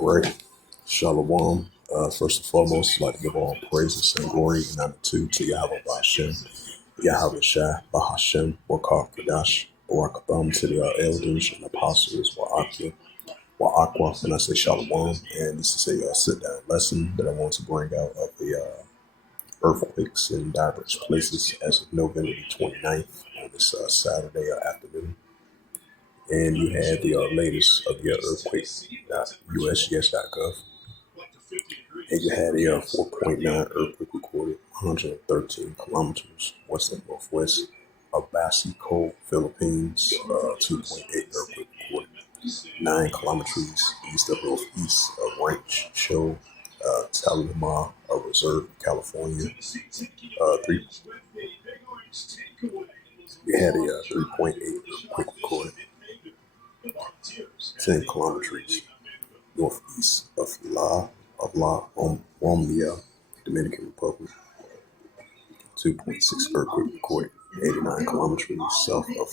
Right. Shalom. First and foremost, I'd like to give all praises and glory and honor to Yahweh Bahashem, Yahweh Shai, Bahashem, Wakar Kadash, Barakatham to the elders and apostles, Wa'akia, Wa'akwa, and I say Shalom. And this is a sit-down lesson that I want to bring out of the earthquakes in diverse places as of November the 29th on this Saturday afternoon. And you had the latest of the earthquake, USGS.gov. And you had a 4.9 earthquake recorded 113 kilometers west of northwest of Basico, Philippines. 2.8 earthquake recorded 9 kilometers east of northeast of Ranch Show, Talima, Reserve, California. 3. We had a 3.8 earthquake recorded 10 kilometers northeast of La Omnia, Dominican Republic. 2.6 earthquake recorded 89 kilometers south of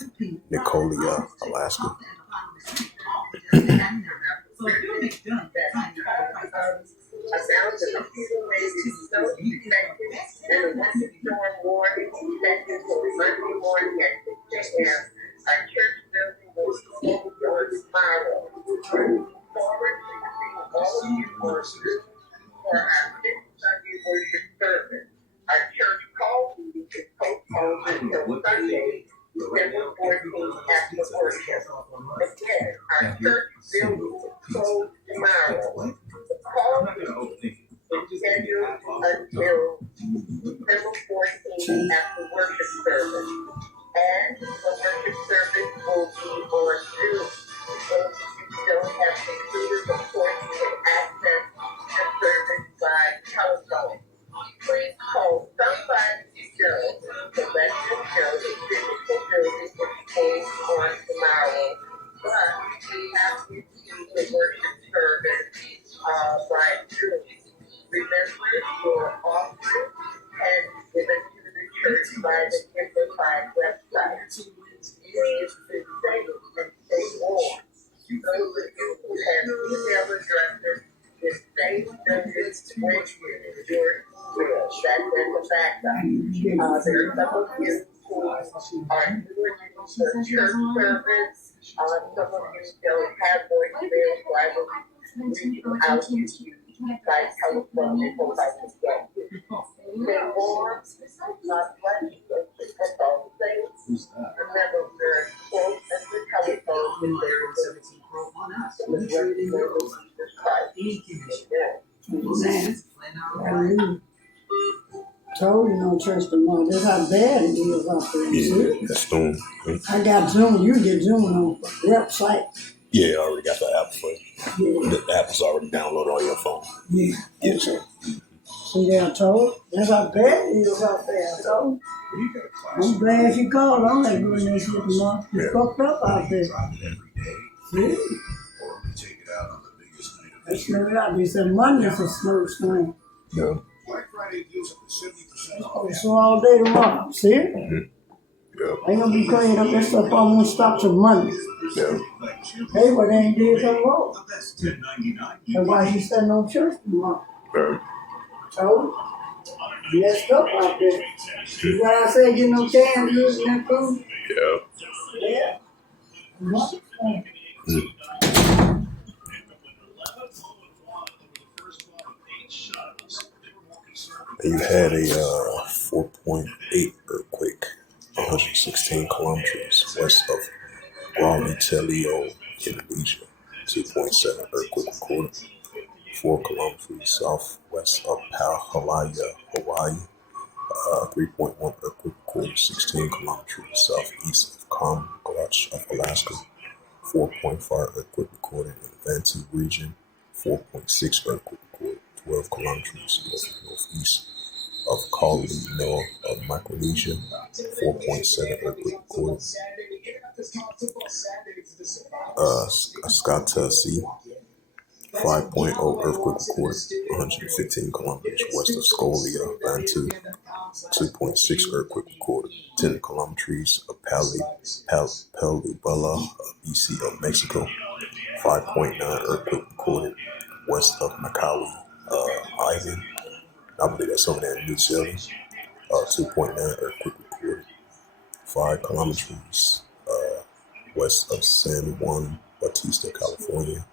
Nicolia, Alaska. Told you don't trust the mother. That's how bad it is out there. Yeah, that's Zoom. I got Zoom. You get Zoom on the website. Yeah, I already got the app for you. Yeah. The app is already downloaded on your phone. Yeah. Yeah, so. See, I told. That's how bad it is out there. I told. I'm glad she called. I'm like, goodness, with the mom. She fucked up out there. See? They snowed out. They said Monday's a snow storm. Yeah. So all day tomorrow. See? Mm-hmm. Yeah. Ain't gonna be cleaning up that stuff. I won't stop till Monday. Yeah. Hey, but they ain't did something wrong. That's why she said no church tomorrow. Yeah. So, messed up out there. See what I said, get no cans using that food? Yeah. Yeah. And you had a 4.8 earthquake, 116 kilometers west of Guamitelio, Indonesia. 2.7 earthquake recorded, 4 kilometers southwest of Pahalaya, Hawaii. 3.1 earthquake recorded, 16 kilometers southeast of Comglatch of Alaska. 4.5 earthquake recorded in the Bantu region. 4.6 earthquake recorded, 12 kilometers northeast of Kalino of Micronesia. 4.7 earthquake recorded. Scata Sea, 5.0 earthquake recorded 115 kilometers west of Scolia, Bantu. 2.6 earthquake recorded 10 kilometers of Palubala, BC of Mexico. 5.9 earthquake recorded west of Macaulay Island. I believe that's over there in New Zealand. 2.9 earthquake recorded 5 kilometers west of San Juan Bautista, California.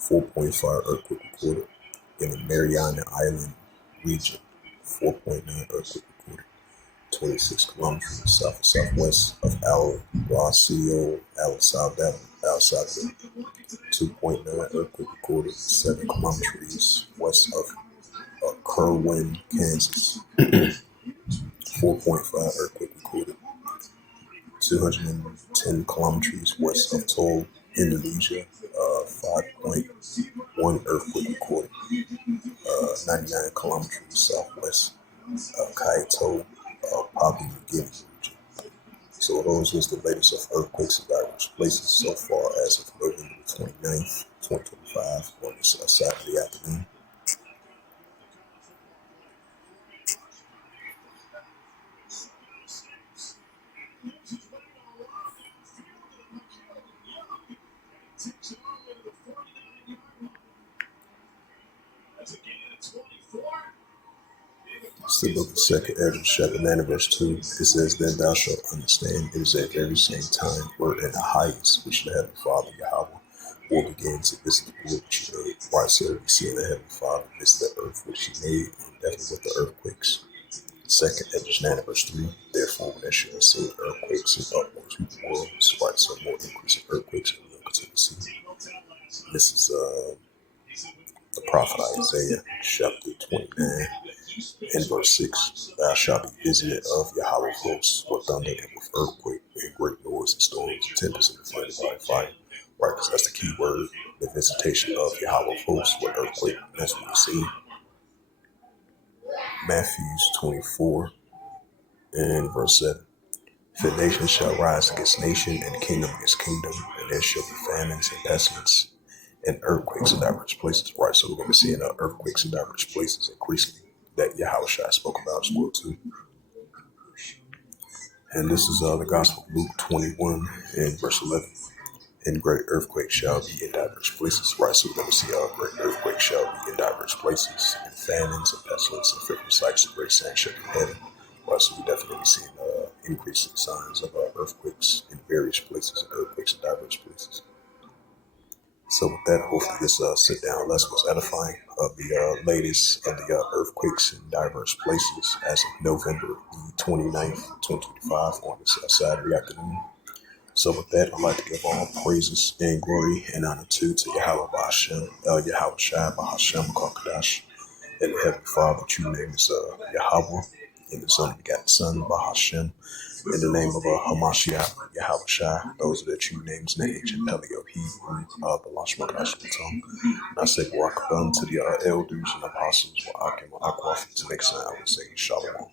4.5 earthquake recorded in the Mariana Island region. 4.9 earthquake recorded 26 kilometers south and southwest of El Rocio, El Salvador. 2.9 earthquake recorded 7 kilometers west of Kerwin, Kansas. 4.5 earthquake recorded 210 kilometers west of Toul, Indonesia. 5.1 earthquake recorded 99 kilometers southwest of Kaito, Papua New Guinea region. So those was the latest of earthquakes in diverse places so far as of November 29th, 2025 on this Saturday afternoon. It's the book of Second Ezra, chapter 9, verse 2. It says, Then thou shalt understand it is at every same time word in the highest, which the Heavenly Father Yahweh will begin to visit the world which he made. Right, so we see the Heavenly Father visit the earth which he made, and definitely with the earthquakes. Second Ezra 9, verse 3. Therefore, when there shall be seen earthquakes in upwards worlds, right, so more increase of earthquakes, and we'll continue to see. This is the prophet Isaiah, chapter 29. In verse 6, thou shalt be visited of Yahweh hosts with thunder and with earthquake and great noise and storms, tempest and flame by fire. Right, because that's the key word, the visitation of Yahweh hosts with earthquake. That's what we see. Matthew 24 and verse 7. For nation shall rise against nation and kingdom against kingdom, and there shall be famines and pestilence and earthquakes in diverse places. Right, so we're going to be seeing earthquakes in diverse places increasingly that Yahweh spoke about as well too. And this is the Gospel of Luke 21 and verse 11. And great earthquake shall be in diverse places. Right, so we're going to see great earthquake shall be in diverse places, and famines and pestilence and fearful sights and great signs shall be heaven. Right, so we definitely be seeing increasing signs of earthquakes in various places and earthquakes in diverse places. So with that, hopefully this sit down lesson was edifying of the latest of the earthquakes in diverse places as of November the 29th, 2025 on this Saturday afternoon. So with that, I'd like to give all praises and glory and honor to Yahweh Ba'Hashem, Yahweh Shai Ba'Hashem Kakadash, and the Heavenly Father, true name is Yahweh, and His only begotten Son Ba'Hashem, in the name of Hamashiach, Yahweh Shai. Those are the true names in the ancient Paleo Hebrew, the Lashmakash tongue. And I say Barakabam to the elders and apostles, Wa'akim Wa'akwaf, to next time I would say Shalom.